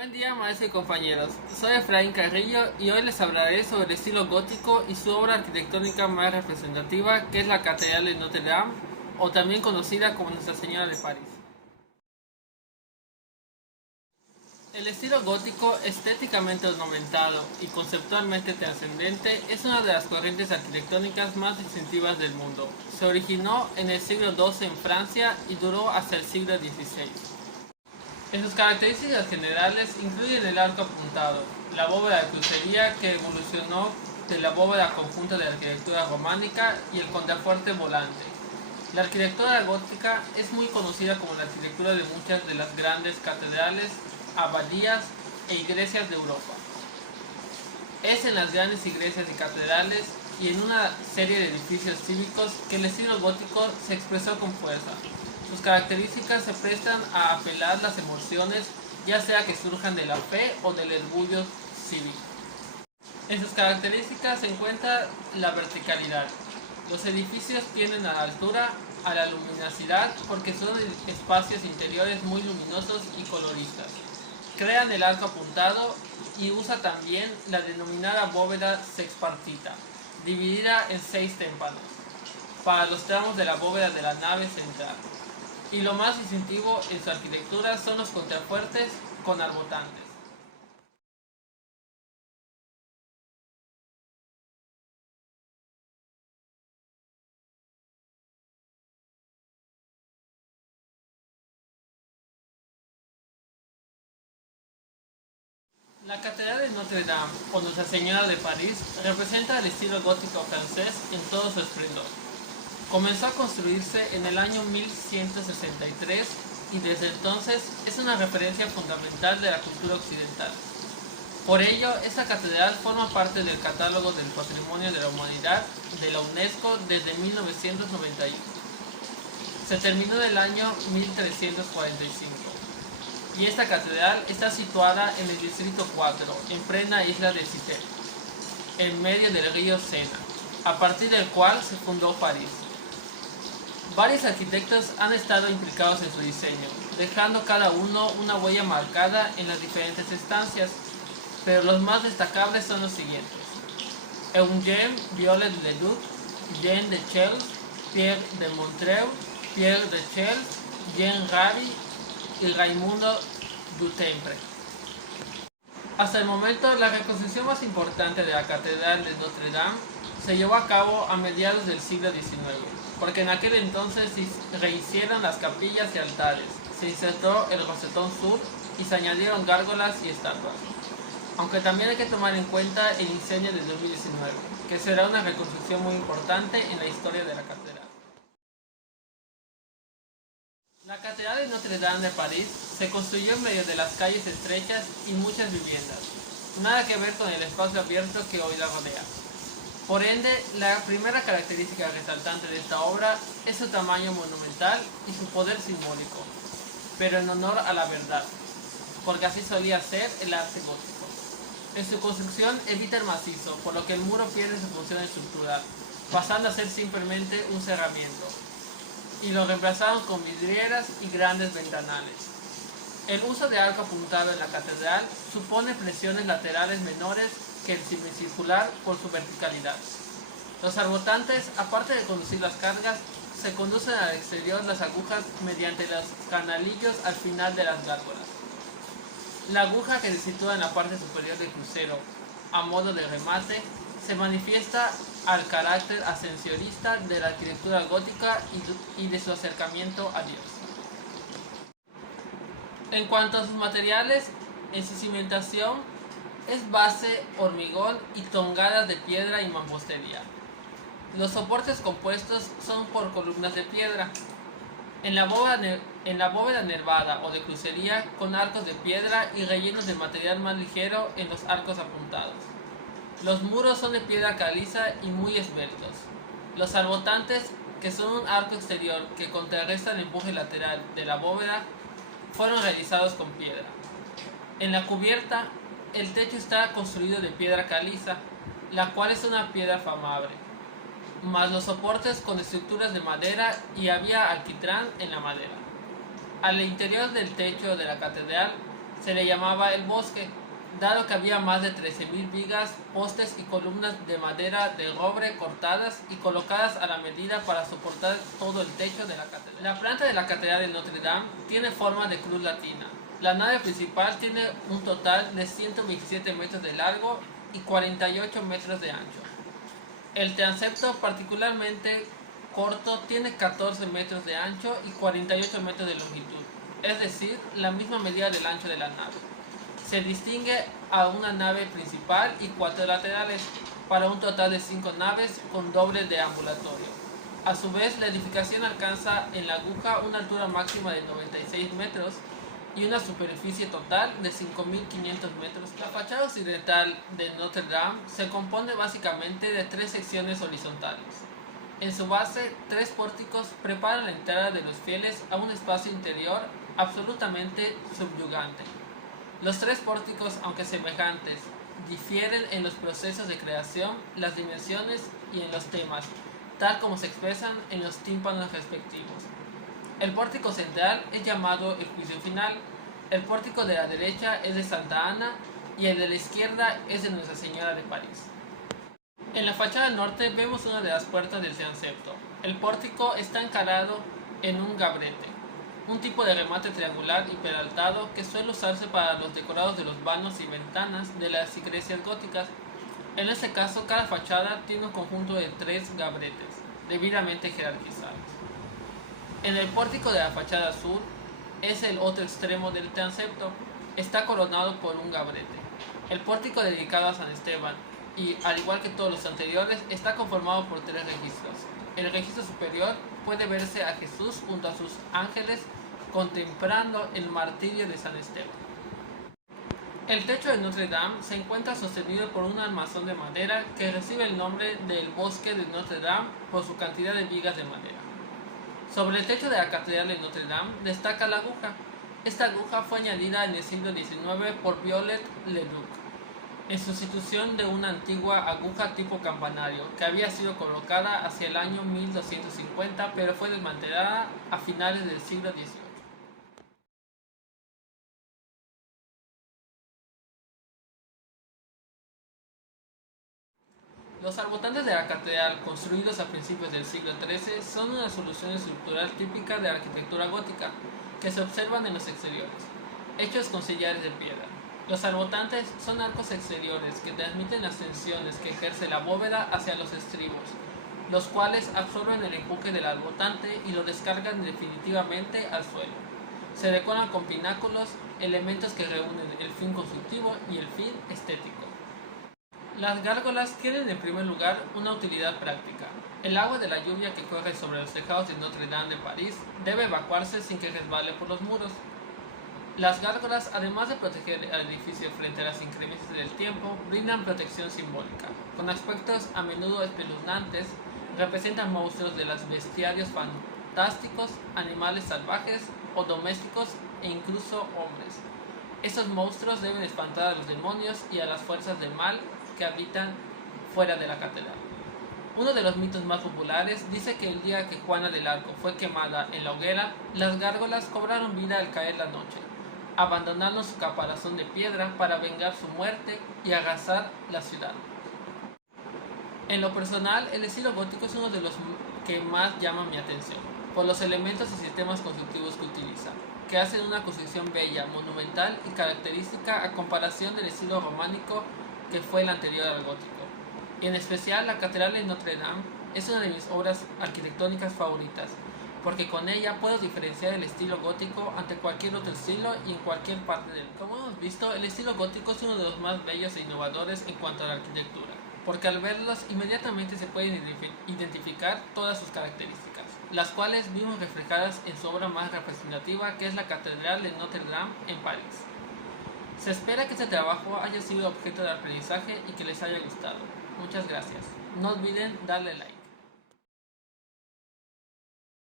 Buen día, maestros y compañeros. Soy Efraín Carrillo y hoy les hablaré sobre el estilo gótico y su obra arquitectónica más representativa, que es la Catedral de Notre Dame, o también conocida como Nuestra Señora de París. El estilo gótico, estéticamente ornamentado y conceptualmente trascendente, es una de las corrientes arquitectónicas más distintivas del mundo. Se originó en el siglo XII en Francia y duró hasta el siglo XVI. En sus características generales incluyen el arco apuntado, la bóveda de crucería que evolucionó de la bóveda conjunta de arquitectura románica y el contrafuerte volante. La arquitectura gótica es muy conocida como la arquitectura de muchas de las grandes catedrales, abadías e iglesias de Europa. Es en las grandes iglesias y catedrales y en una serie de edificios cívicos que el estilo gótico se expresó con fuerza. Sus características se prestan a apelar las emociones, ya sea que surjan de la fe o del orgullo cívico. En sus características se encuentra la verticalidad. Los edificios tienden a la altura, a la luminosidad, porque son espacios interiores muy luminosos y coloristas. Crean el arco apuntado y usa también la denominada bóveda sexpartita, dividida en 6 tímpanos, para los tramos de la bóveda de la nave central. Y lo más distintivo en su arquitectura son los contrafuertes con arbotantes. La Catedral de Notre Dame, o Nuestra Señora de París, representa el estilo gótico francés en todo su esplendor. Comenzó a construirse en el año 1163 y desde entonces es una referencia fundamental de la cultura occidental. Por ello, esta catedral forma parte del Catálogo del Patrimonio de la Humanidad de la UNESCO desde 1991. Se terminó en el año 1345 y esta catedral está situada en el Distrito 4, en plena isla de Cité, en medio del río Sena, a partir del cual se fundó París. Varios arquitectos han estado implicados en su diseño, dejando cada uno una huella marcada en las diferentes estancias, pero los más destacables son los siguientes: Eugène Viollet-le-Duc, Jean de Chelles, Pierre de Montreuil, Pierre de Chelles, Jean Rary y Raimundo du-Temple. Hasta el momento, la reconstrucción más importante de la Catedral de Notre Dame se llevó a cabo a mediados del siglo XIX, porque en aquel entonces se rehicieron las capillas y altares, se insertó el rosetón sur y se añadieron gárgolas y estatuas. Aunque también hay que tomar en cuenta el incendio de 2019, que será una reconstrucción muy importante en la historia de la catedral. La Catedral de Notre Dame de París se construyó en medio de las calles estrechas y muchas viviendas, nada que ver con el espacio abierto que hoy la rodea. Por ende, la primera característica resaltante de esta obra es su tamaño monumental y su poder simbólico, pero en honor a la verdad, porque así solía ser el arte gótico. En su construcción evita el macizo, por lo que el muro pierde su función estructural, pasando a ser simplemente un cerramiento, y lo reemplazaron con vidrieras y grandes ventanales. El uso de arco apuntado en la catedral supone presiones laterales menores que el semicircular por su verticalidad. Los arbotantes, aparte de conducir las cargas, se conducen al exterior las agujas mediante los canalillos al final de las gárgolas. La aguja, que se sitúa en la parte superior del crucero, a modo de remate, se manifiesta al carácter ascensionista de la arquitectura gótica y de su acercamiento a Dios. En cuanto a sus materiales, en su cimentación es base, hormigón y tongadas de piedra y mampostería. Los soportes compuestos son por columnas de piedra. En la bóveda nervada o de crucería, con arcos de piedra y rellenos de material más ligero en los arcos apuntados. Los muros son de piedra caliza y muy esbeltos. Los arbotantes, que son un arco exterior que contrarresta el empuje lateral de la bóveda, fueron realizados con piedra. En la cubierta, el techo está construido de piedra caliza, la cual es una piedra afamable, más los soportes con estructuras de madera y había alquitrán en la madera. Al interior del techo de la catedral Se le llamaba el bosque, dado que había más de 13.000 vigas, postes y columnas de madera de roble cortadas y colocadas a la medida para soportar todo el techo de la catedral. La planta de la catedral de Notre Dame tiene forma de cruz latina. La nave principal tiene un total de 127 metros de largo y 48 metros de ancho. El transepto, particularmente corto, tiene 14 metros de ancho y 48 metros de longitud, es decir, la misma medida del ancho de la nave. Se distingue a una nave principal y 4 laterales, para un total de 5 naves con doble deambulatorio. A su vez, la edificación alcanza en la aguja una altura máxima de 96 metros y una superficie total de 5.500 metros. La fachada occidental de Notre Dame se compone básicamente de 3 secciones horizontales. En su base, 3 pórticos preparan la entrada de los fieles a un espacio interior absolutamente subyugante. Los 3 pórticos, aunque semejantes, difieren en los procesos de creación, las dimensiones y en los temas, tal como se expresan en los tímpanos respectivos. El pórtico central es llamado el Juicio Final, el pórtico de la derecha es de Santa Ana y el de la izquierda es de Nuestra Señora de París. En la fachada norte vemos una de las puertas del transepto. El pórtico está encarado en un gabrete, un tipo de remate triangular y peraltado que suele usarse para los decorados de los vanos y ventanas de las iglesias góticas. En este caso, cada fachada tiene un conjunto de 3 gabretes, debidamente jerarquizados. En el pórtico de la fachada sur, es el otro extremo del transepto, está coronado por un gabrete. El pórtico dedicado a San Esteban, y al igual que todos los anteriores, está conformado por 3 registros. En el registro superior puede verse a Jesús junto a sus ángeles contemplando el martirio de San Esteban. El techo de Notre Dame se encuentra sostenido por un armazón de madera que recibe el nombre del bosque de Notre Dame por su cantidad de vigas de madera. Sobre el techo de la catedral de Notre Dame destaca la aguja. Esta aguja fue añadida en el siglo XIX por Viollet-le-Duc, en sustitución de una antigua aguja tipo campanario que había sido colocada hacia el año 1250, pero fue desmantelada a finales del siglo XVIII. Los arbotantes de la catedral, construidos a principios del siglo XIII, son una solución estructural típica de la arquitectura gótica, que se observan en los exteriores, hechos con sillares de piedra. Los arbotantes son arcos exteriores que transmiten las tensiones que ejerce la bóveda hacia los estribos, los cuales absorben el empuje del arbotante y lo descargan definitivamente al suelo. Se decoran con pináculos, elementos que reúnen el fin constructivo y el fin estético. Las gárgolas tienen en primer lugar una utilidad práctica. El agua de la lluvia que corre sobre los tejados de Notre Dame de París debe evacuarse sin que resbale por los muros. Las gárgolas, además de proteger el edificio frente a las inclemencias del tiempo, brindan protección simbólica. Con aspectos a menudo espeluznantes, representan monstruos de los bestiarios fantásticos, animales salvajes o domésticos e incluso hombres. Estos monstruos deben espantar a los demonios y a las fuerzas del mal que habitan fuera de la catedral. Uno de los mitos más populares dice que el día que Juana del Arco fue quemada en la hoguera, las gárgolas cobraron vida al caer la noche, abandonando su caparazón de piedra para vengar su muerte y arrasar la ciudad. En lo personal, el estilo gótico es uno de los que más llaman mi atención, por los elementos y sistemas constructivos que utiliza, que hacen una construcción bella, monumental y característica a comparación del estilo románico que fue el anterior al gótico. Y en especial la Catedral de Notre Dame es una de mis obras arquitectónicas favoritas, porque con ella puedo diferenciar el estilo gótico ante cualquier otro estilo y en cualquier parte del mundo. Como hemos visto, el estilo gótico es uno de los más bellos e innovadores en cuanto a la arquitectura, porque al verlos inmediatamente se pueden identificar todas sus características, las cuales vimos reflejadas en su obra más representativa, que es la Catedral de Notre Dame en París. Se espera que este trabajo haya sido objeto de aprendizaje y que les haya gustado. Muchas gracias. No olviden darle like.